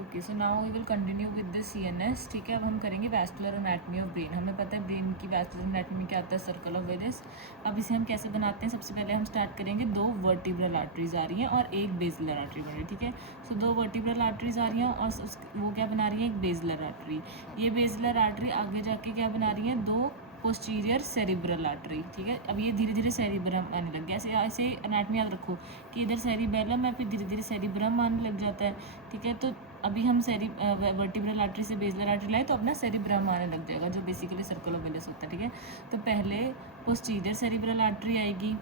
Okay, so now we will continue with the CNS। ठीक है, अब हम करेंगे वैस्कुलर एनाटमी ऑफ ब्रेन। हमें पता है ब्रेन की वैस्कुलर एनाटमी क्या आता है, सर्कल ऑफ विलिस। अब इसे हम कैसे बनाते हैं, सबसे पहले हम स्टार्ट करेंगे, 2 वर्टिब्रल आर्टरीज आ रही हैं और एक बेसिलर आर्टरी बन रही है। ठीक है, सो 2 वर्टिब्रल आर्टरीज आ रही हैं और वो क्या बना रही है, एक बेसिलर आर्टरी। ये बेसिलर आर्टरी आगे जाके क्या बना रही है, 2 पोस्टीरियर सेरिब्रल आर्टरी। ठीक है, अब ये धीरे धीरे सेरिब्रम आने लग गया। ऐसे ऐसे एनाटमी याद रखो कि इधर सेरिबेलम है, फिर धीरे धीरे सेरिब्रम आने लग जाता है। ठीक है, तो अभी हम वर्टिब्रल आर्टरी से बेसिलर आर्टरी लाए तो अपना सेरिब्रम आने लग जाएगा, जो बेसिकली सर्कल ऑफ विलिस होता है। ठीक है, तो पहले पोस्टीरियर सेरिब्रल आर्टरी आएगी।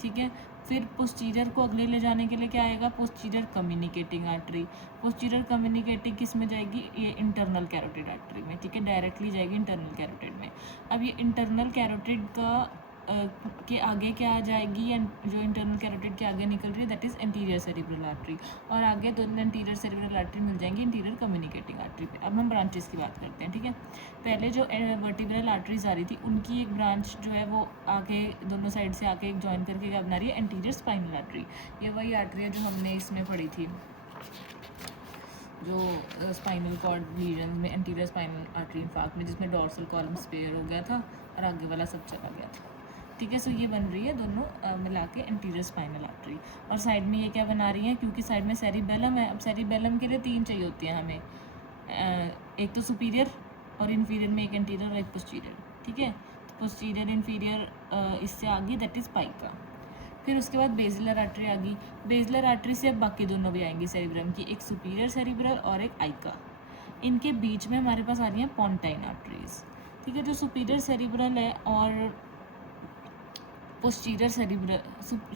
ठीक है, फिर पोस्टीरियर को अगले ले जाने के लिए क्या आएगा, posterior communicating artery. Posterior communicating किस में जाएगी, ये इंटरनल कैरोटिड आर्टरी में। ठीक है, डायरेक्टली जाएगी इंटरनल कैरोटिड में। अब ये इंटरनल कैरोटिड का के आगे क्या आ जाएगी, जो इंटरनल कैरोटिड के आगे निकल रही है, that is anterior cerebral artery. और आगे दोनों एंटीरियर सेरिब्रल आर्टरी मिल जाएंगी इंटीरियर कम्युनिकेटिंग आर्टरी पे। अब हम ब्रांचेस की बात करते हैं। ठीक है, पहले जो वर्टिब्रल आर्टरीज आ रही थी, उनकी एक ब्रांच जो है वो आगे दोनों साइड से आके एक ज्वाइन करके क्या बना रही है, एंटीरियर स्पाइनल आर्टरी। ये वही आर्टरी है जो हमने इसमें पढ़ी थी, जो स्पाइनल कॉर्ड लीजन में, एंटीरियर स्पाइनल आर्टरी इन्फार्क्ट में, जिसमें डॉर्सल कॉलम स्पेयर हो गया था और आगे वाला सब चला गया था। ठीक है, सो ये बन रही है दोनों मिला के एंटीरियर स्पाइनल आर्टरी। और साइड में ये क्या बना रही है, क्योंकि साइड में सेरिबेलम है। अब सेरिबेलम के लिए 3 चाहिए होती हैं हमें, एक तो सुपीरियर और इन्फीरियर में एक एंटीरियर और एक पोस्टीरियर। ठीक है, तो पोस्टीरियर इन्फीरियर इससे आ गई, दैट इज़ पाइका। फिर उसके बाद बेसिलर आर्टरी आ गई। बेसिलर आर्टरी से अब बाकी दोनों भी आएंगी सेरिब्रम की, एक सुपीरियर सेरिब्रल और एक आइका। इनके बीच में हमारे पास आ रही हैं पोंटाइन आर्टरीज। ठीक है, जो सुपीरियर सेरिब्रल है और पोस्टीरियर सेरिब्रल,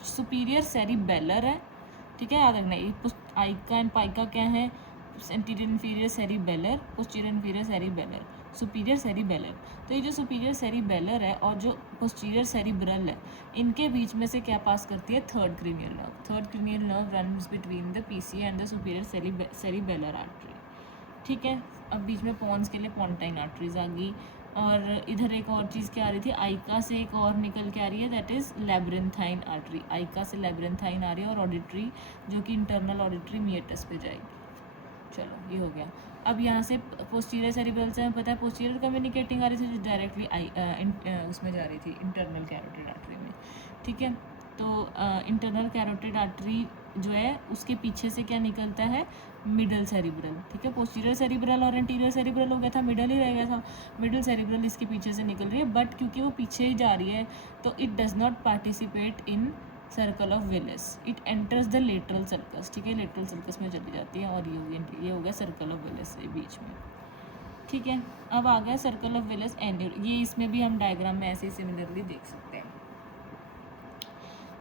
सुपीरियर सेरिबेलर है। ठीक है, याद रखना, ये आइका एंड पाइका क्या है, anterior inferior cerebellar, posterior inferior cerebellar, superior cerebellar. तो ये जो सुपीरियर सेरिबेलर है और जो पोस्टीरियर सेरिब्रल है, इनके बीच में से क्या पास करती है, third cranial nerve. Third cranial nerve runs between the PC and the superior cerebellar artery. ठीक है, अब बीच में पॉन्स के लिए पोंटाइन आर्टरीज आ गई। और इधर एक और चीज़ क्या आ रही थी, आइका से एक और निकल के आ रही है, दैट इज़ लैब्रिन्थाइन आर्टरी। आइका से लैब्रिन्थाइन आ रही है और ऑडिटरी, जो कि इंटरनल ऑडिटरी मिएटस पे जाएगी। चलो, ये हो गया। अब यहाँ से पोस्टीरियर सेरिब्रल से हमें पता है पोस्टीरियर कम्युनिकेटिंग आ रही थी, जो डायरेक्टली उसमें जा रही थी, इंटरनल कैरोटिड आर्टरी में। ठीक है, तो इंटरनल कैरोटिड आर्टरी जो है उसके पीछे से क्या निकलता है, मिडल सेरिब्रल। ठीक है, पोस्टीरियर सेरिब्रल और एंटीरियर सेरिब्रल हो गया था, मिडल ही रह गया था। मिडल सेरिब्रल इसके पीछे से निकल रही है, बट क्योंकि वो पीछे ही जा रही है तो it does not participate in circle of Willis, it enters the lateral sulcus. ठीक है, लेटरल सर्कस में चली जाती है और ये हो गया सर्कल ऑफ विलिस के बीच में। ठीक है, अब आ गया सर्कल ऑफ विलिस एंड ये इसमें भी हम डायग्राम में ऐसे ही सिमिलरली देख सकते हैं।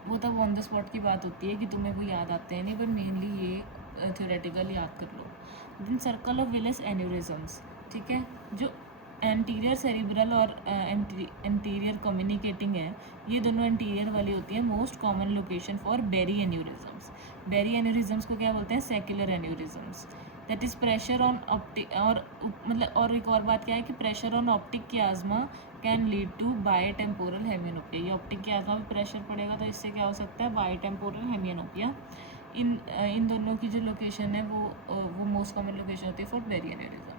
वो तब ऑन द स्पॉट की बात होती है कि तुम्हें वो याद आते हैं नहीं, पर मेनली ये थ्योरेटिकल याद कर लो। Then circle of Willis aneurysms. ठीक है, जो एंटीरियर सेरिब्रल और एंटीरियर कम्युनिकेटिंग है, ये दोनों एंटीरियर वाली होती है most common location for berry aneurysms. Berry aneurysms को क्या बोलते हैं, saccular aneurysms. That is pressure on optic, और मतलब और एक और बात क्या है कि pressure on optic chiasma can lead to bitemporal hemianopia. ये ऑप्टिक कियाज्मा पे प्रेशर पड़ेगा तो इससे क्या हो सकता है, बायटेम्पोरल हेमियोनोपिया। इन दोनों की जो लोकेशन है वो मोस्ट कॉमन लोकेशन होती है फॉर बेरी एन्यूरिज्म।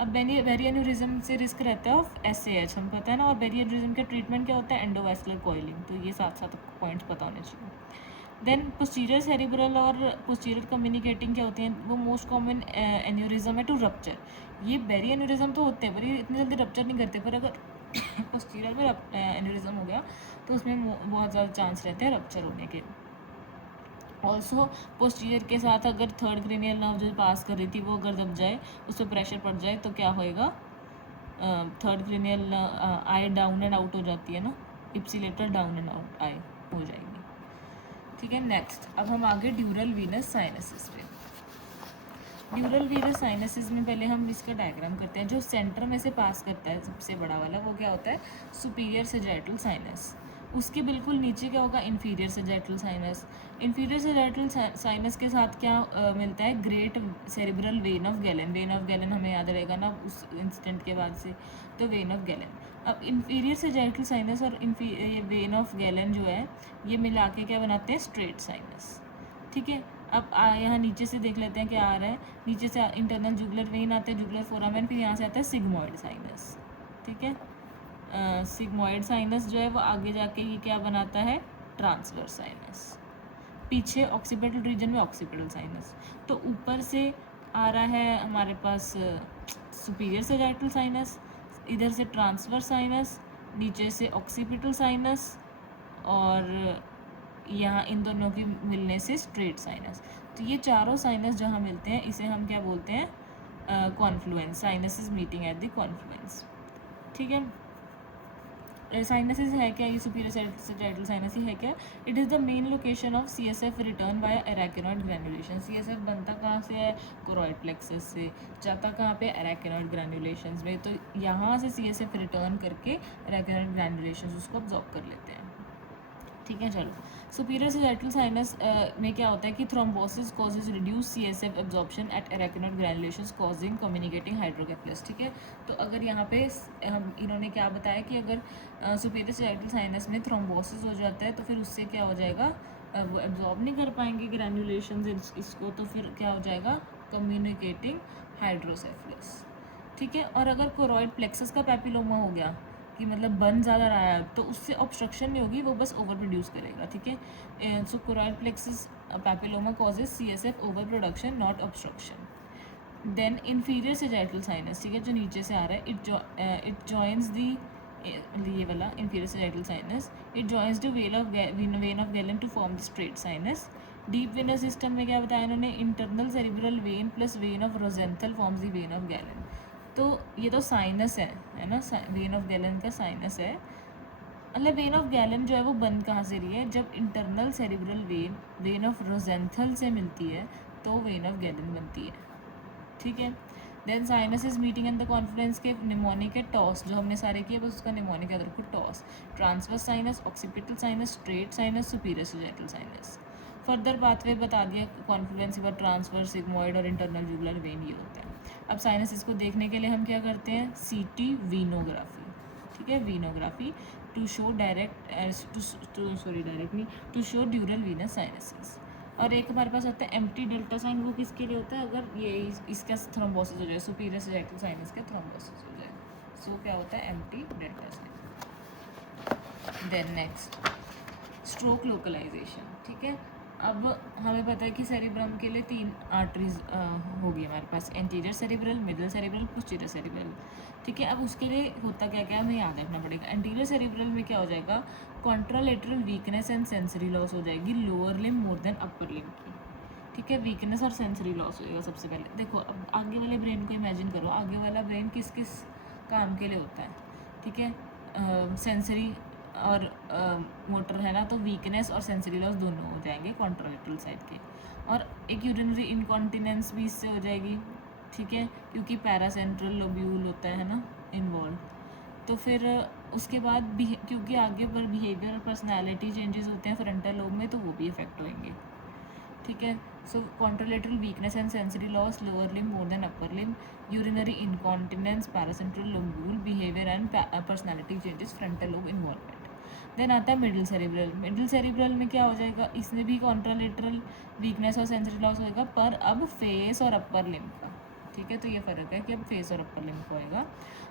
अब बेरी एन्यूरिज्म से रिस्क रहता है ऑफ SAH, हम पता है ना। और बेरी एन्यूरिज्म का ट्रीटमेंट क्या होता है, एंडोवैस्कुलर कॉइलिंग। तो ये साथ साथ आपको पॉइंट्स पता होने चाहिए। देन पोस्टीरियर सेरिब्रल और पोस्टीरियर कम्युनिकेटिंग क्या होती हैं, वो मोस्ट कॉमन एन्यूरिज्म है टू रप्चर। ये बेरी एन्यूरिज्म तो होते हैं पर ये इतनी जल्दी रप्चर नहीं करते, पर अगर पोस्टीरियर में एन्यूरिज्म हो गया तो उसमें बहुत ज़्यादा चांस रहते हैं रप्चर होने के। ऑल्सो पोस्टीरियर के साथ अगर थर्ड क्रेनियल नर्व जो पास कर रही थी वो अगर दब जाए, उस पर प्रेशर पड़ जाए तो क्या होएगा, third cranial I down and out हो जाती है ना, इप्सिलेटर डाउन एंड आउट आई हो जाएगी। ठीक है, नेक्स्ट अब हम आगे ड्यूरल वीनस साइनसिस पे। ड्यूरल वीनस साइनसिस में पहले हम इसका डायग्राम करते हैं। जो सेंटर में से पास करता है सबसे बड़ा वाला, वो क्या होता है, सुपीरियर सेजाइटल साइनस। उसके बिल्कुल नीचे क्या होगा, inferior sagittal sinus. Inferior sagittal sinus के साथ क्या मिलता है, great cerebral when of gallon. When of gallon हमें याद रहेगा ना उस इंसिडेंट के बाद से, तो वेन ऑफ गैलन। अब इन्फीरियर सेजाइटल साइनस और ये वेन ऑफ गैलन जो है, ये मिला के क्या बनाते हैं, स्ट्रेट साइनस। ठीक है, अब यहाँ नीचे से देख लेते हैं क्या आ रहा है। नीचे से इंटरनल जुगुलर वेन आते हैं, जुगुलर फोरामेन, फिर यहाँ से आता है सिग्मोइड साइनस। ठीक है, सिग्मोइड साइनस जो है वो आगे जाके ये क्या बनाता है, ट्रांसवर्स साइनस। पीछे ऑक्सीपिटल रीजन में ऑक्सीपिटल साइनस। तो ऊपर से आ रहा है हमारे पास सुपीरियर सैजिटल साइनस, इधर से ट्रांसवर्स साइनस, नीचे से ऑक्सीपिटल साइनस, और यहाँ इन दोनों की मिलने से स्ट्रेट साइनस। तो ये चारों साइनस जहाँ मिलते हैं इसे हम क्या बोलते हैं, Confluence, sinuses meeting at the Confluence. ठीक है, साइनसिस है क्या, ये सुपीरियर सैजिटल साइनस ही है क्या। It is the main location of CSF return by arachnoid granulation. CSF बनता कहाँ से है, कोरॉइड प्लेक्सस से, जाता कहाँ पे, अरेकिनॉइड ग्रैन्युलेशंस में। तो यहाँ से CSF रिटर्न करके अरेकिनॉइड ग्रैन्युलेशंस उसको अब्जॉर्ब कर लेते हैं। ठीक है, चलो सुपीरियर सैजिटल साइनस में क्या होता है कि thrombosis causes reduce CSF absorption at arachnoid granulations causing communicating hydrocephalus. ठीक है, तो अगर यहाँ पे हम इन्होंने क्या बताया कि अगर सुपीरियर सैजिटल साइनस में थ्रोम्बोसिस हो जाता है तो फिर उससे क्या हो जाएगा, वो एब्जॉर्ब नहीं कर पाएंगे ग्रैन्युलेशंस इसको, तो फिर क्या हो जाएगा, कम्युनिकेटिंग हाइड्रोसेफेलस। ठीक है, और अगर कोरॉइड प्लेक्सस का पैपिलोमा हो गया कि मतलब बन ज़्यादा रहा है तो उससे ऑब्स्ट्रक्शन नहीं होगी, वो बस ओवर प्रोड्यूस करेगा। ठीक है, so choroid plexus papilloma causes CSF over production not obstruction. Then inferior sagittal sinus, ठीक है, जो नीचे से आ रहा है, इट जॉइंस दी, ये वाला inferior sagittal sinus, it joins the vein of Galen to form the straight sinus. Deep venous system में क्या बताया इन्होंने, internal cerebral vein plus vein of Rosenthal forms the vein of Galen. तो ये तो sinus है ना, वेन ऑफ गैलन का साइनस है। मतलब वेन ऑफ गैलन जो है वो बंद कहाँ से रही है, जब इंटरनल सेरिब्रल वेन ऑफ रोजेंथल से मिलती है तो वेन ऑफ गैलन बनती है। ठीक है, then sinus is meeting and the confluence के निमोनिक है टॉस, जो हमने सारे किए बस उसका निमोनिक याद रखो, TOSS, transverse sinus, occipital sinus, straight sinus, superior sagittal sinus. Further pathway बता दिया, कॉन्फ्लुएंस पर ट्रांसवर्स, सिग्मोइड और इंटरनल जुगुलर वेन ये होता है। अब साइनसिस को देखने के लिए हम क्या करते हैं, CT वीनोग्राफी। ठीक है, venography to show to show dural venous sinuses. और एक हमारे पास आता है एम्प्टी डेल्टा साइन, वो किसके लिए होता है, अगर ये इसका थ्रोम्बोसिस हो जाए, सुपीरियर सैजिटल साइनस का थ्रोम्बोसिस हो जाए, सो क्या होता है, empty delta sign. Then next stroke localisation. ठीक है, अब हमें पता है कि सेरिब्रम के लिए 3 आर्टरीज होगी हमारे पास, anterior cerebral, middle cerebral, posterior cerebral. ठीक है, अब उसके लिए होता क्या क्या हमें याद रखना पड़ेगा। एंटीरियर सेरिब्रल में क्या हो जाएगा, contralateral weakness and sensory loss हो जाएगी lower limb more than upper limb की। ठीक है, वीकनेस और सेंसरी लॉस होएगा सबसे पहले। देखो अब आगे वाले ब्रेन को इमेजिन करो, आगे वाला ब्रेन किस किस काम के लिए होता है। ठीक है, सेंसरी और मोटर है ना, तो वीकनेस और सेंसरी लॉस दोनों हो जाएंगे कॉन्ट्रालेटरल साइड के। और एक यूरिनरी इनकॉन्टिनेंस भी इससे हो जाएगी। ठीक है, क्योंकि पैरासेंट्रल लोब्यूल होता है ना इन्वॉल्व। तो फिर उसके बाद क्योंकि आगे पर बिहेवियर और पर्सनैलिटी चेंजेस होते हैं फ्रंटल लोब में, तो वो भी इफेक्ट होंगे। ठीक है, so contralateral weakness and sensory loss, lower limb more than upper limb, urinary incontinence, paracentral lobule, behaviour and personality changes, frontal lobe involvement. Then आता है मिडिल सेरिब्रल। मिडिल सेरिब्रल में क्या हो जाएगा, इसमें भी कॉन्ट्रालेटरल वीकनेस और सेंसरी लॉस होएगा, पर अब फेस और अपर लिम्ब का। ठीक है, तो ये फ़र्क है कि अब फेस और अपर लिम्ब का होएगा।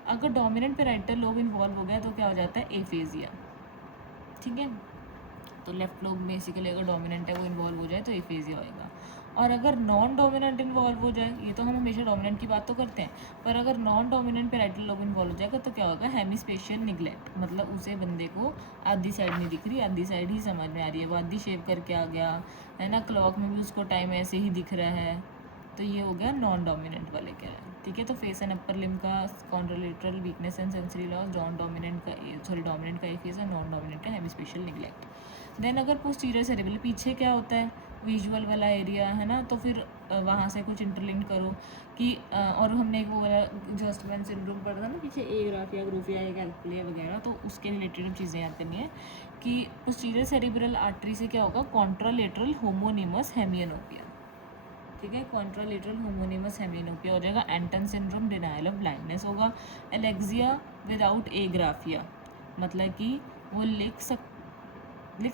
अगर डोमिनेंट पैराइटल लोब इन्वॉल्व हो गया तो क्या हो जाता है, एफेजिया। ठीक है, तो लेफ्ट लोब बेसिकली अगर डोमिनेंट है वो इन्वॉल्व हो जाए तो एफेजिया होएगा। और अगर नॉन डोमिनेंट इन्वॉल्व हो जाए, ये तो हम हमेशा डोमिनेंट की बात तो करते हैं, पर अगर non dominant parietal lobe involve हो जाएगा तो क्या होगा, हेमिस्पेशियल निग्लेक्ट, मतलब उसे बंदे को आधी साइड नहीं दिख रही, आधी साइड ही समझ में आ रही है, वो आधी शेव करके आ गया है ना, क्लॉक में भी उसको टाइम ऐसे ही दिख रहा है, तो ये हो गया नॉन डोमिनेंट वाले कह रहे हैं। ठीक है, तो फेस एंड अपर लिम्ब का contralateral weakness and sensory loss, dominant का एफेजिया, नॉन डोमिनेंट का हेमिस्पेशियल निग्लेक्ट। देन अगर पोस्टीरियर सेरिब्रल, पीछे क्या होता है, विजुअल वाला एरिया है ना, तो फिर वहाँ से कुछ इंटरलिंक करो कि और हमने एक वो वाला जस्टमैन सिंड्रोम पढ़ा था ना पीछे, एग्राफिया, ग्रोफिया, एक एल्प्ले वगैरह, तो उसके रिलेटेड चीज़ें याद करनी है कि पोस्टीरियर सेरिब्रल आर्टरी से क्या होगा, कॉन्ट्रालेटरल होमोनिमस हेमियोनोपिया। ठीक है, कॉन्ट्रालेटरल होमोनिमस हेमियोनोपिया हो जाएगा। एंटन सिंड्रोम, डिनाइल ऑफ ब्लाइंडनेस होगा। एलेक्सिया विदाउट एग्राफिया, मतलब कि वो लिख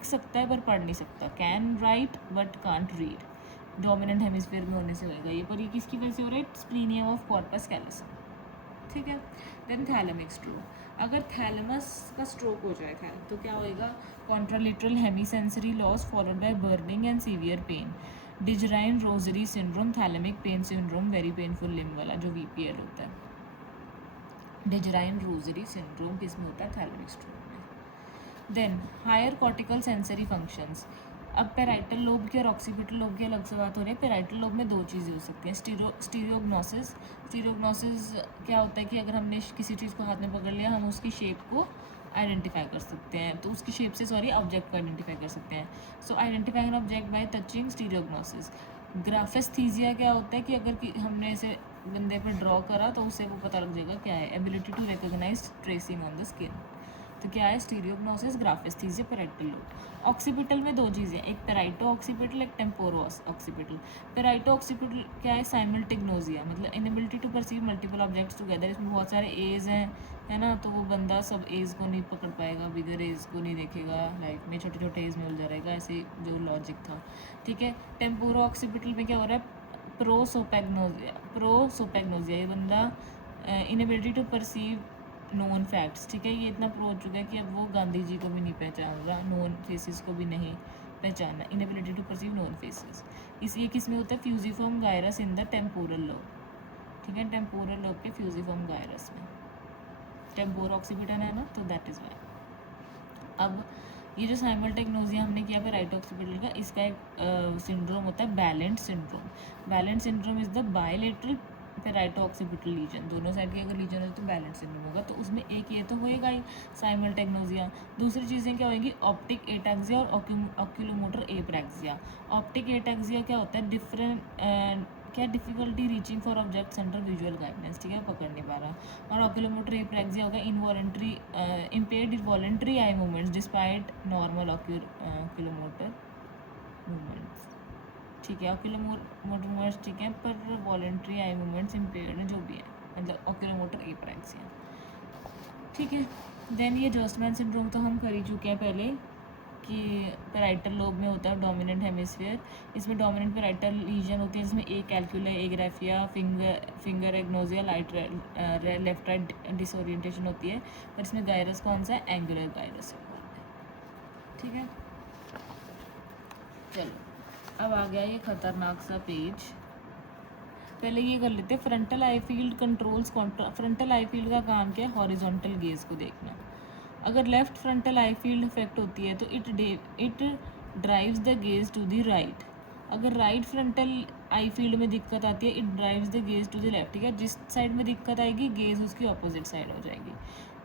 सकता है पर पढ़ नहीं सकता, can write but can't read. Dominant hemisphere में होने से होएगा ये, पर ये किसकी वजह से हो रहा है? स्प्लीनियम ऑफ कॉर्पस कैलोसम, ठीक है। देन थैलेमिक स्ट्रोक, अगर थैलेमस का स्ट्रोक हो जाए तो क्या होएगा? Contralateral hemisensory loss followed by burning and severe pain, Dejerine Roussy syndrome, thalamic pain syndrome, very painful limb वाला जो VPL होता है। डिजराइन रोजरी सिंड्रोम किस में होता है? थैलेमिक स्ट्रोक में। Then higher cortical sensory functions, अब पेराइटल लोब की और ऑक्सीपिटल लोब की अलग से बात हो रही है। पेराइटल लोब में दो चीज़ें हो सकती हैं, स्टीरियोग्नोसिस। स्टीरियोग्नोसिस क्या होता है कि अगर हमने किसी चीज़ को हाथ में पकड़ लिया, हम उसकी शेप को आइडेंटिफाई कर सकते हैं, तो उसकी शेप से ऑब्जेक्ट को आइडेंटिफाई कर सकते हैं। So identifying an object by touching, stereognosis. Graphesthesia क्या होता है कि अगर हमने ऐसे बंदे पर ड्रॉ करा तो उससे वो पता लग जाएगा क्या है, ability to recognise tracing on the skin. तो क्या है? Stereognosis, graphaesthesia, parietal lobe. Occipital में दो चीज़ें, एक पेराइटो ऑक्सीपिटल, एक टेम्पोरो ऑक्सीपिटल। पेराइटो ऑक्सीपिटल क्या है? साइमल्टेग्नोसिया, मतलब inability to perceive multiple objects together. इसमें बहुत सारे एज हैं, है ना, तो वो बंदा सब एज को नहीं पकड़ पाएगा, बिगर एज को नहीं देखेगा लाइफ में, छोटे छोटे एज में उलझा रहेगा, ऐसे जो लॉजिक था, ठीक है। टेम्पोरो ऑक्सीपिटल में क्या हो रहा है? प्रोसोपैग्नोसिया, ये बंदा inability to perceive known facts, ठीक है। ये इतना प्रो हो चुका है कि अब वो गांधी जी को भी नहीं पहचान रहा, नोन फेसिस को भी नहीं पहचानना, inability to perceive known faces. ये किस में होता है? Fusiform gyrus in the temporal lobe, ठीक है, टेम्पोरल लोब के फ्यूजिफॉर्म गायरस में। टेम्पोरो ऑक्सीपिटल है ना, तो दैट इज़ वाई। अब ये जो साइमल्टेग्नोसिया हमने किया पेराइटो ऑक्सीपिटल का, इसका एक सिंड्रोम होता है Balint syndrome. Balint syndrome is the bilateral parieto occipital lesion, दोनों साइड के अगर लीजन हो तो बैलेंट सिंड्रोम होगा। तो उसमें एक ये तो होएगा ही साइमल्टेग्नोसिया। दूसरी चीज़ें क्या होएगी? ऑप्टिक एटैक्सिया और ऑक्यूलोमोटर एप्रैक्सिया। ऑप्टिक एटैक्सिया क्या होता है? क्या difficulty reaching for objects under visual guidance, ठीक है, पकड़ नहीं पा रहा। और ऑक्यूलोमोटर एप्रैक्सिया होगा involuntary impaired involuntary eye movements despite normal oculomotor movements, ठीक है, ऑक्यूलोमोटर मूवमेंट्स, ठीक है, पर वॉलेंट्री आई मूवमेंट्स इम्पेयर्ड है, जो भी है, मतलब ऑक्यूलोमोटर एप्रैक्सिया, ठीक है। देन ये जर्समैन सिंड्रोम तो हम कर ही चुके हैं पहले कि पेराइटल लोब में होता है डोमिनेंट हेमिस्फीयर। इसमें डोमिनेंट पेराइटल लीजन होती है, जिसमें एक कैल्कुला, एक ग्राफिया, फिंगर एग्नोजिया, लेफ्ट राइट डिसोरिएंटेशन होती है। पर इसमें गायरस कौन सा है? एंगुलर गायरस है, ठीक है। चलो अब आ गया ये खतरनाक सा पेज। पहले ये कर लेते हैं, frontal eye field controls. Frontal eye field का काम क्या है? हॉरिजॉन्टल गेज को देखना। अगर left frontal eye field effect होती है तो it drives the gaze to the right. अगर राइट फ्रंटल आई फील्ड में दिक्कत आती है, it drives the gaze to the left, ठीक है। जिस साइड में दिक्कत आएगी, गेज उसकी ऑपोजिट साइड हो जाएगी,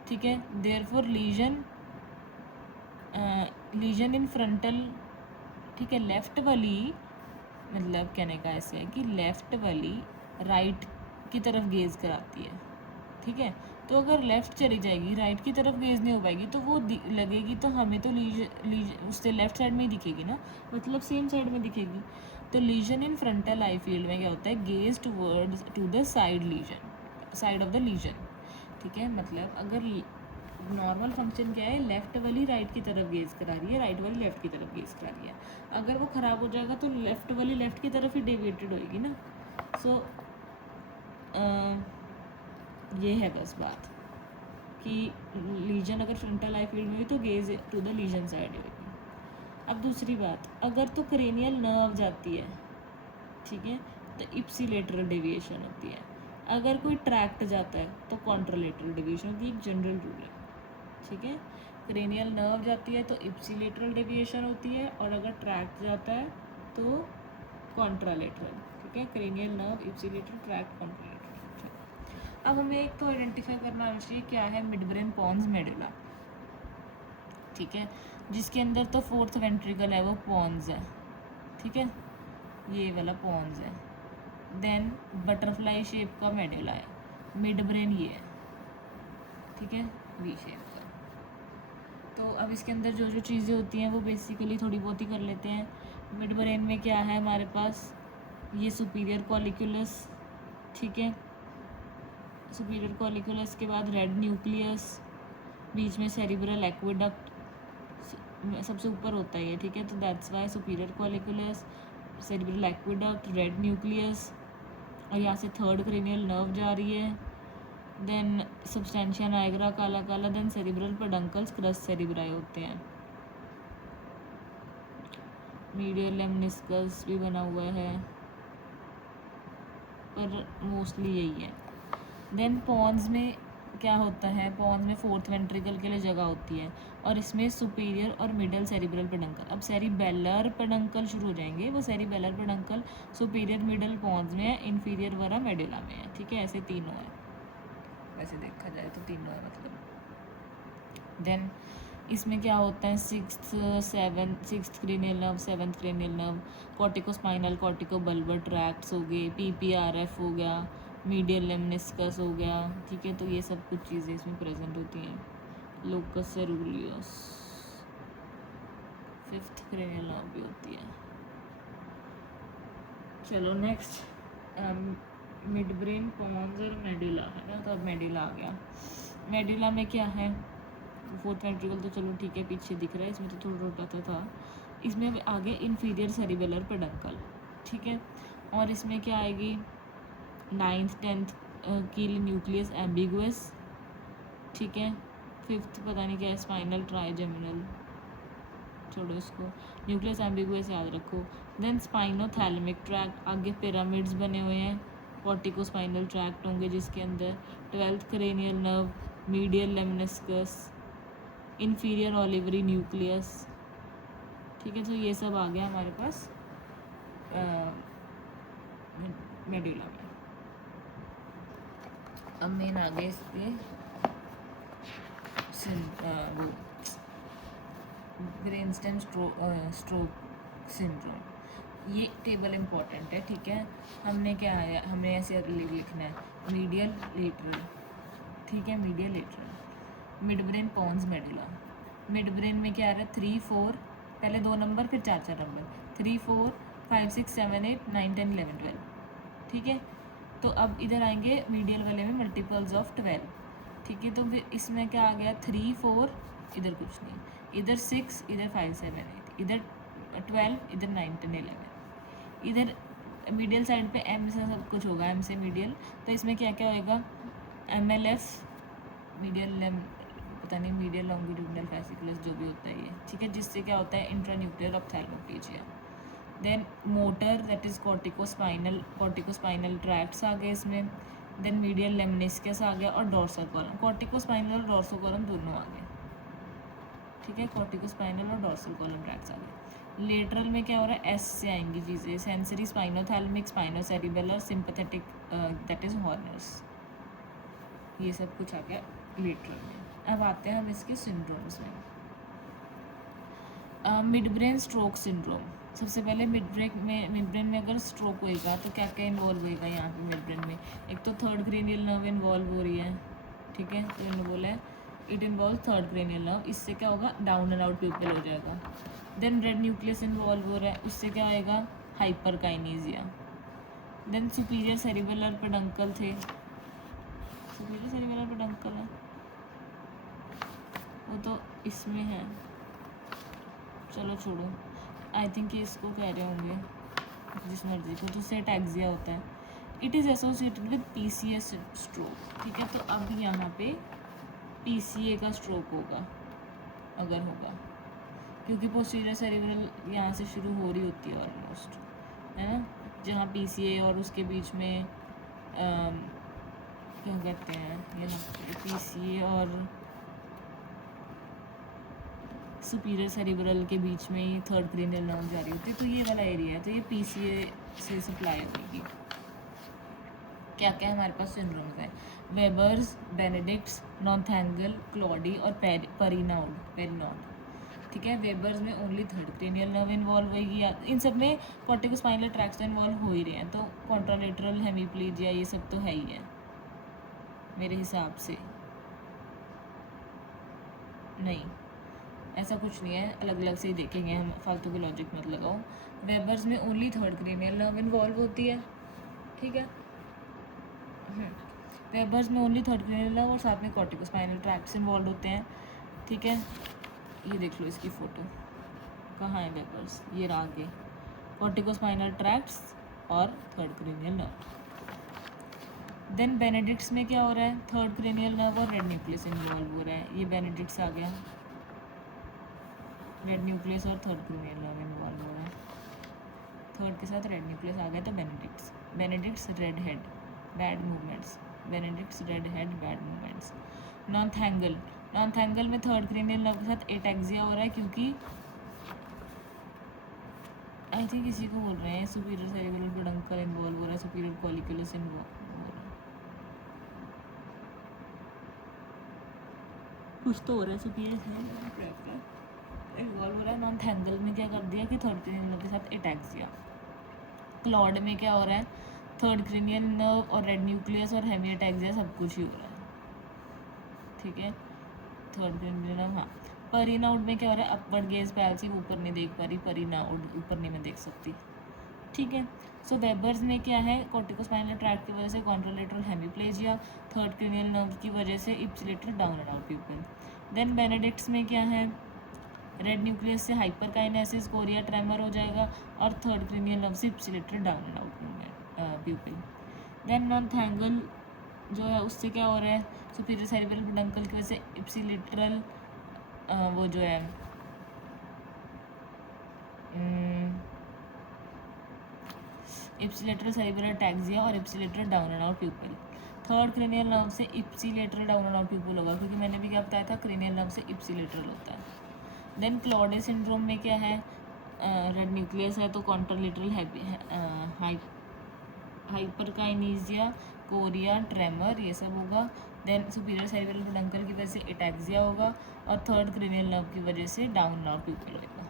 ठीक है। देयरफॉर लीजन इन फ्रंटल, ठीक है, लेफ्ट वाली, मतलब कहने का ऐसे है कि लेफ्ट वाली राइट की तरफ गेज कराती है, ठीक है। तो अगर लेफ्ट चली जाएगी, राइट की तरफ गेज नहीं हो पाएगी, तो वो लगेगी तो हमें तो उससे लेफ्ट साइड में ही दिखेगी ना, मतलब सेम साइड में दिखेगी। तो lesion in frontal eye field में क्या होता है? Gaze towards to the side of the lesion, ठीक है। मतलब अगर नॉर्मल फंक्शन क्या है? लेफ्ट वाली राइट की तरफ गेज करा रही है, राइट वाली लेफ्ट की तरफ गेज करा रही है। अगर वो ख़राब हो जाएगा तो लेफ्ट वाली लेफ्ट की तरफ ही डेविएटेड होएगी ना। सो ये है बस बात कि लीजन अगर फ्रंटल आई फील्ड में हुई तो gaze to the lesion side होगी। अब दूसरी बात, अगर तो क्रेनियल नर्व जाती है, ठीक है, तो इप्सिलेटरल डेविएशन होती है। अगर कोई ट्रैक्ट जाता है तो कॉन्ट्रालेटरल डेविएशन होती है, एक जनरल रूल है, ठीक है। क्रेनियल नर्व जाती है तो इप्सिलेटरल डेविएशन होती है, और अगर ट्रैक्ट जाता है तो कॉन्ट्रालेटरल, ठीक है। Cranial nerve, ipsilateral, tract, contralateral. अब हमें एक तो आइडेंटिफाई करना आना चाहिए क्या है? मिड ब्रेन पॉन्स मेडुला, ठीक है, जिसके अंदर तो फोर्थ वेंट्रिकल है वो पॉन्स है, ठीक है, ये वाला पॉन्स है। देन बटरफ्लाई शेप का मेडुला है, मिड ब्रेन ये है, ठीक है, वी शेप का। तो अब इसके अंदर जो जो चीज़ें होती हैं वो बेसिकली थोड़ी बहुत ही कर लेते हैं। मिड ब्रेन में क्या है हमारे पास? ये सुपीरियर कॉलिक्यूलस, ठीक है, सुपीरियर कॉलिक्यूलस के बाद रेड न्यूक्लियस, बीच में सेरिब्रल एक्वेडक्ट सबसे ऊपर होता है ये, ठीक है, तो that's why superior colliculus. Cerebral aqueduct, red nucleus, और यहाँ से थर्ड क्रेनियल नर्व जा रही है, देन सब्सटेंशिया नाइग्रा काला काला, then cerebral peduncles crus cerebri होते हैं, मीडियल लेमनिस्कस भी बना हुआ है, पर मोस्टली यही है। देन पॉन्स में क्या होता है, पॉन्स में फोर्थ वेंट्रिकल के लिए जगह होती है, और इसमें सुपीरियर और मिडल सेरिब्रल पेडंकल, अब सेरिबेलर पेडंकल शुरू हो जाएंगे, वो cerebellar peduncle superior middle pons में है, इन्फीरियर वरा मेडुला में है, ठीक है, ऐसे तीनों है, वैसे देखा जाए तो तीनों है मतलब। देन इसमें क्या होता है, sixth cranial nerve, seventh cranial nerve, corticospinal corticobulbar tracts हो गए, PPRF हो गया, मीडियल लेमनिस्कस हो गया, ठीक है, तो ये सब कुछ चीज़ें इसमें प्रेजेंट होती हैं, लोकस सेरुलियस, फिफ्थ क्रेनियल नर्व भी होती है। चलो नेक्स्ट मिड ब्रेन, पॉन्स और मेडुला है ना, तो अब मेडुला आ गया। मेडुला में क्या है, फोर्थ वेंट्रिकल तो चलो ठीक है पीछे दिख रहा है, इसमें तो थोड़ा छोटा था, इसमें आगे इन्फीरियर सेरिबेलर पेडंकल, ठीक है, और इसमें क्या आएगी, 9th 10th कील न्यूक्लियस एम्बिगुअस, ठीक है, 5th पता नहीं क्या है, स्पाइनल ट्राइजेमिनल, छोड़ो इसको, न्यूक्लियस एम्बिगुअस याद रखो। देन स्पाइनोथैलेमिक ट्रैक्ट, आगे पिरामिड्स बने हुए हैं, कॉर्टिकोस्पाइनल ट्रैक्ट होंगे जिसके अंदर, 12th cranial nerve, medial lemniscus, inferior olivary nucleus, ठीक है, तो ये सब आ गया हमारे पास मेडुला में। अब मेन आ गए इसके वो ब्रेनस्टेम स्ट्रोक सिंड्रोम, ये टेबल इम्पॉर्टेंट है, ठीक है, हमने क्या आया, हमने ऐसे लिखना है, मीडियल लेटरल, ठीक है, medial lateral, mid brain pons medulla, mid brain में क्या आ रहा है, 3 4, पहले 2 नंबर फिर 4 नंबर, 3 4 5 6 7 8 9 10 11 12, ठीक है, तो अब इधर आएंगे मीडियल वाले में मल्टीपल्स ऑफ 12, ठीक है, तो फिर इसमें क्या आ गया, 3 4, इधर कुछ नहीं, इधर 6, इधर 5 7 8, इधर 12, इधर 9 10 11, इधर मीडियल साइड पे M से सब कुछ होगा, M से मीडियल, तो इसमें क्या क्या होएगा, MLF मीडियल पता नहीं, मीडियल लॉन्गिट्यूडिनल फैसिकुलस जो भी होता है ये, ठीक है, जिससे क्या होता है, internuclear ophthalmoplegia. Then motor that is corticospinal tracts आ गए इसमें, देन मीडियल लेमनिस्कस आ गया, और डोर्सल कॉलम, कॉर्टिकोस्पाइनल और डोर्सल कॉलम दोनों आ गए, ठीक है, कॉर्टिकोस्पाइनल और डोर्सल कॉलम ट्रैक्ट्स आ गए। लेटरल में क्या हो रहा है, S से आएंगी चीज़ें, sensory spinothalamic, spinocerebellar, sympathetic that is Horner's, ये सब कुछ आ गया लेटरल में। अब आते हैं हम इसके सिंड्रोम्स में। मिड ब्रेन स्ट्रोक सिंड्रोम, सबसे पहले मिड ब्रेन में अगर स्ट्रोक होएगा तो क्या क्या इन्वॉल्व होएगा यहाँ पे मिड ब्रेन में, एक तो थर्ड क्रेनियल नर्व इन्वॉल्व हो रही है, ठीक है, तो इन्होंने बोला है it involve third cranial nerve, इससे क्या होगा, डाउन एंड आउट प्यूपिल हो जाएगा। देन रेड न्यूक्लियस इन्वॉल्व हो रहा है, उससे क्या आएगा, हाइपरकाइनेसिया। देन सुपीरियर सेरिबेलर पेडंकल थे, सुपीरियर सेरिबेलर पेडंकल है वो तो इसमें है, चलो छोड़ो, आई थिंक ये इसको कह रहे होंगे, जिस मर्जी को, तो सेटैक्सिया होता है, it is associated with PCA stroke, ठीक है, तो अब यहाँ पे PCA का स्ट्रोक होगा अगर होगा, क्योंकि पोस्टीरियर सेरिब्रल यहाँ से शुरू हो रही होती है ऑलमोस्ट, है ना, जहाँ PCA और उसके बीच में क्या कहते हैं, यहाँ PCA और सुपीरियर सेरिब्रल के बीच में ही थर्ड क्रेनियल नर्व जा रही होती है, तो ये वाला एरिया है, तो ये PCA से सप्लाई होगी। क्या क्या हमारे पास सिंड्रोम्स हैं, वेबर्स, बेनेडिक्ट्स, नॉर्थैंगल, क्लॉडी और पेरिनॉड, ठीक है, वेबर्स में only third cranial nerve involve होगी, इन सब में कॉर्टिकोस्पाइनल ट्रैक्ट्स तो इन्वॉल्व हो ही रहे हैं, तो कॉन्ट्रालेटरल हेमीप्लीजिया ये सब तो है ही है मेरे हिसाब से, नहीं ऐसा कुछ नहीं है, अलग अलग से ही देखेंगे हम, फालतू के लॉजिक मत लगाओ। वेबर्स में only third cranial nerve involve होती है, ठीक है, वेबर्स में ओनली थर्ड क्रेनियल नर्व और साथ में कॉर्टिकोस्पाइनल ट्रैक्ट्स इन्वॉल्व होते हैं, ठीक है, ये देख लो इसकी फ़ोटो, कहाँ है वेबर्स, ये आगे, कॉर्टिकोस्पाइनल ट्रैक्ट्स और third cranial nerve. Then Benedikt's में क्या हो रहा है, थर्ड क्रेनियल नर्व और रेड न्यूक्लियस इन्वॉल्व हो रहा है। ये बेनेडिक्ट्स आ गया, रेड न्यूक्लियस और थर्ड क्रेनियल नर्व इन्वॉल्व हो रहा है, थर्ड के साथ रेड न्यूक्लियस आ गया तो Benedikt's. Benedikt's red head bad movements, Benedikt's red head bad movements. Nothnagel, Nothnagel में थर्ड क्रेनियल नर्व के साथ एटैक्सिया हो रहा है, क्योंकि आई थिंक इसी को बोल रहे हैं सुपीरियर सेरिब्रल पेडंकल इन्वॉल्व हो रहा है, सुपीरियर कॉलिकुलस इन्वॉल्व हो रहा है, कुछ तो हो रहा है, सुपीरियर इन्वॉल्व हो रहा है। नॉनथैंगल में क्या कर दिया कि थर्ड क्रेनियल नर्व के साथ एटैक्सिया। क्लॉड में क्या हो रहा है, थर्ड क्रेनियल नर्व और रेड न्यूक्लियस और हेमी एटैक्सिया सब कुछ ही हो रहा है, ठीक है, थर्ड क्रेनियल नर्व। हाँ, परिनाउड में क्या हो रहा है, अपवर्ड गेज पैल्सी, ऊपर नहीं देख पा रही, परिनाउड ऊपर नहीं मैं देख सकती, ठीक है। सो वेबर्स में क्या है, कॉर्टिकोस्पाइनल ट्रैक्ट की वजह से contralateral hemiplegia, third cranial nerve की वजह से ipsilateral down and out pupil. Then Benedikt's में क्या है, रेड न्यूक्लियस से हाइपरकाइनेसिस, कोरिया ट्रेमर हो जाएगा, और थर्ड क्रेनियल नर्व से ipsilateral down and out pupil. Then Nothnagel जो है उससे क्या हो रहा है, सुपीरियर सेरिब्रल पेडंकल की वजह से इप्सिलेटरल वो जो है इप्सिलेटरल सेरिब्रल एटैक्सिया और ipsilateral down and out pupil. Third cranial nerve से ipsilateral down and out pupil होगा, क्योंकि मैंने भी क्या बताया था, क्रेनियल नर्व से इप्सिलेटरल होता है। देन क्लॉडे सिंड्रोम में क्या है, रेड न्यूक्लियस है तो कॉन्ट्रोलेटरल हाइपरकाइनेसिया, कोरिया ट्रेमर, ये सब होगा। देन सुपीरियर सेरिब्रल पेडंकल की वजह से एटैक्सिया होगा, और थर्ड क्रेनियल नर्व की वजह से डाउन एंड आउट प्यूपिल होगा,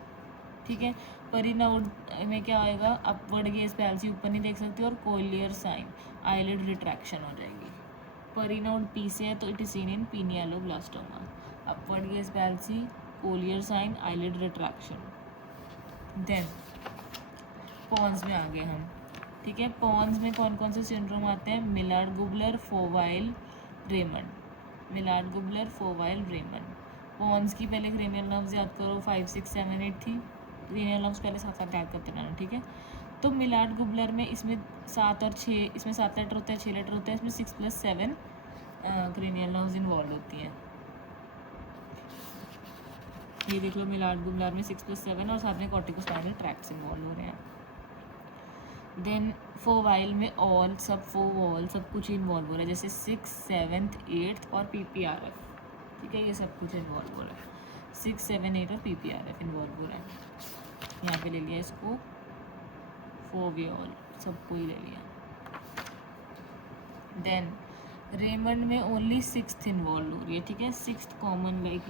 ठीक है। परिनाउड में क्या आएगा, अपवर्ड गेज पैल्सी, ऊपर नहीं देख सकती, और कोलियर साइन, आईलिड रिट्रैक्शन हो जाएगी। परिनाउड पी से है तो it is seen in pinealoblastoma, upward gaze palsy, Collier sign, eyelid retraction. Then pons में आ गए हम, ठीक है। पॉन्स में कौन कौन से सिंड्रोम आते हैं, Millard Gubler, Foville, Raymond, Millard Gubler, Foville, Raymond. Pons की पहले क्रेनियल नर्व्स याद करो, 5, 6, 7, 8 थी, क्रेनियल नर्व्स पहले साथ साथ याद करते रहना, ठीक है। तो मिलार्ड गुबलर में इसमें 7 और 6, इसमें 7 लेटर होते हैं, 6 लेटर होते हैं, इसमें 6 + 7 क्रेनियल नर्व्स इन्वॉल्व होती हैं। ये देख लो, मिलार्ड गुबलर में 6 + 7 और साथ में कॉर्टिकोस्पाइनल ट्रैक्ट्स इन्वॉल्व हो रहे हैं। देन फोवाइल में ऑल, सब फोवॉल, सब कुछ इन्वॉल्व हो रहा है, जैसे 6, 7, 8 और PPRF, ठीक है, ये सब कुछ इन्वॉल्व हो रहा है, 6, 7, 8 और PPRF इन्वॉल्व हो रहा है। यहाँ पे ले लिया इसको, फोवियोल सबको ही ले लिया। देन रेमंड में ओनली 6th इन्वॉल्व हो रही है, ठीक है, 6th common, like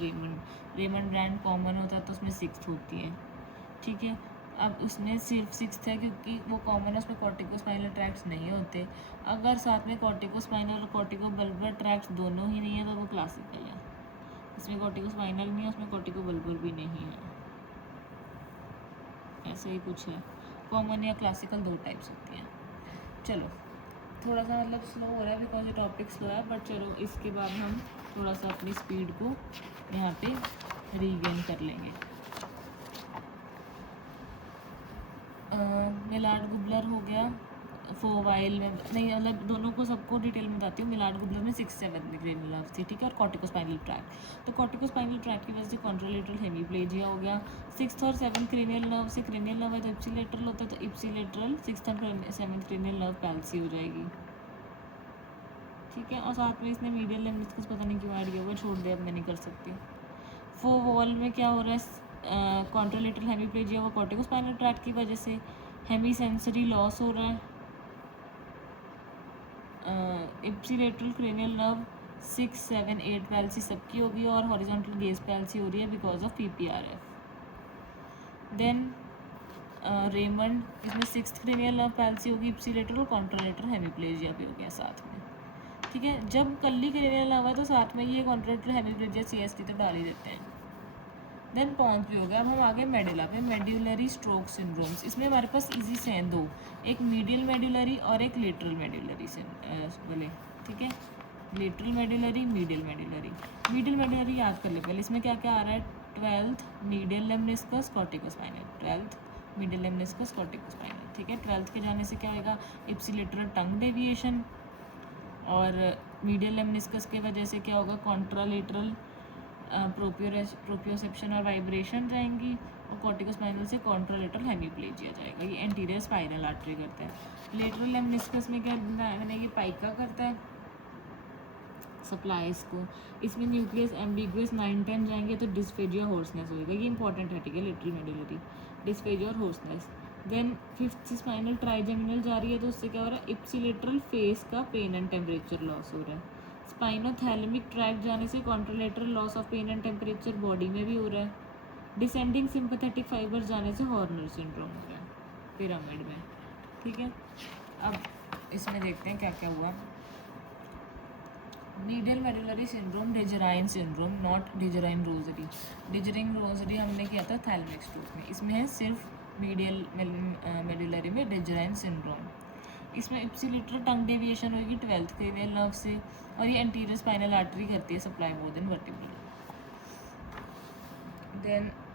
Raymond brand common होता है तो उसमें 6th होती है, ठीक है। अब उसमें सिर्फ 6th है क्योंकि वो कॉमन है, उसमें कॉर्टिकोस्पाइनल ट्रैक्ट्स नहीं होते। अगर साथ में कॉर्टिकोस्पाइनल और कॉर्टिकोबल्बर ट्रैक्ट्स दोनों ही नहीं है तो वो क्लासिकल है, इसमें कॉर्टिकोस्पाइनल नहीं है, उसमें कॉर्टिकोबल्बर भी नहीं है, ऐसे ही कुछ है। कॉमन या क्लासिकल 2 टाइप्स होती हैं। चलो, थोड़ा सा मतलब स्लो हो रहा है बिकॉज ये टॉपिक स्लो है, बट चलो इसके बाद हम थोड़ा सा अपनी स्पीड को यहाँ पे रीगेन कर लेंगे। मिलार्ड गुबलर हो गया, फोवाइल में नहीं, मतलब दोनों को सबको डिटेल में बताती हूँ। मिलार्ड गुबलर में 6, 7 क्रेनियल नर्व्स थी, ठीक है, और कॉर्टिकोस्पाइनल ट्रैक्ट, तो कॉर्टिकोस्पाइनल ट्रैक्ट की वजह से कॉन्ट्रोलेटरल हेमीप्लेजिया हो गया। 6th और 7th क्रेनियल नर्व से, क्रेनियल नर्व है तो इप्सिलेटरल होता है, तो इप्सिलेटरल 6th और 7th क्रेनियल नर्व पैल्सी हो जाएगी, ठीक है। और साथ में इसने मीडियल लिम्ब डिस्कस पता नहीं क्यों ऐड किया हुआ, छोड़ दे, अब मैं नहीं कर सकती। फोवॉल में क्या हो रहा है, कॉन्ट्रोलेटरल हेमीप्लेजिया वो कॉर्टिकोस्पाइनल ट्रैक्ट की वजह से, हेमी सेंसरी लॉस हो रहा है। इप्सिलेटरल क्रेनियल नर्व 6, 7, 8 पैल्सी सबकी होगी, और हॉरिजॉन्टल गेज पैल्सी हो रही है because of PPRF। Then Raymond, इसमें 6th क्रेनियल नर्व पैल्सी होगी, इप्सिलेटरल, कॉन्ट्रोलेटरल हेमीप्लेजिया भी हो गया साथ में, ठीक है। जब कल्ली क्रेनियल नर्व है तो साथ में ये कॉन्ट्रोलेटरल हेमीप्लेजिया CST तो डाल ही देते हैं। देन पॉन्स भी हो गया। अब हम आगे मेडुला पे, मेड्यूलरी स्ट्रोक सिंड्रोम्स। इसमें हमारे पास इजी से हैं 2, एक मीडियल मेड्यूलरी और एक लेटरल मेड्यूलरी से बोले, ठीक है, lateral medullary, medial medullary. Medial medullary याद कर ले पहले, इसमें क्या क्या आ रहा है, 12th medial lemniscus corticospinal, 12th medial lemniscus corticospinal, ठीक है। 12th के जाने से क्या होगा, इप्सिलेटरल टंग डेविएशन, और मीडियल लेमनिस्कस की वजह से क्या होगा, कॉन्ट्रालेटरल प्रोप्रियोसेप्शन और वाइब्रेशन जाएंगी, और कॉर्टिकोस्पाइनल से कॉन्ट्रालेटरल हेमीप्लेजिया जाएगा। ये एंटीरियर स्पाइनल आर्टरी करता है। लेटरल लेमनिस्कस में क्या बना, ये पाइका करता है सप्लाईज को। इसमें न्यूक्लियस एम्बिगुअस 9-10 जाएंगे तो डिस्फेजिया हॉर्सनेस होएगा, ये इंपॉर्टेंट है, ठीक है, लेटरल मेडुलरी डिस्फेजिया और hoarseness. Then 5th spinal trigeminal जा रही है तो उससे क्या हो रहा है, इप्सिलेटरल फेस का पेन एंड टेम्परेचर लॉस हो रहा है। स्पाइनोथैलेमिक ट्रैक जाने से contralateral loss of pain and temperature body में भी हो रहा है। डिसेंडिंग सिंपैथेटिक फाइबर्स जाने से हॉर्नर सिंड्रोम हो रहा है पिरामिड में, ठीक है। अब इसमें देखते हैं क्या क्या हुआ। Medial medullary syndrome, Dejerine syndrome, not Dejerine Roussy. Dejerine Roussy हमने किया था थैलेमिक स्ट्रोक में, इसमें है सिर्फ मीडियल मेडुलरी में डिजराइन सिंड्रोम। इसमें इप्सिलेटरल टंग डेविएशन होगी 12th क्रेनियल नर्व से, और ये एंटीरियर स्पाइनल आर्टरी करती है supply more than vertebral. Then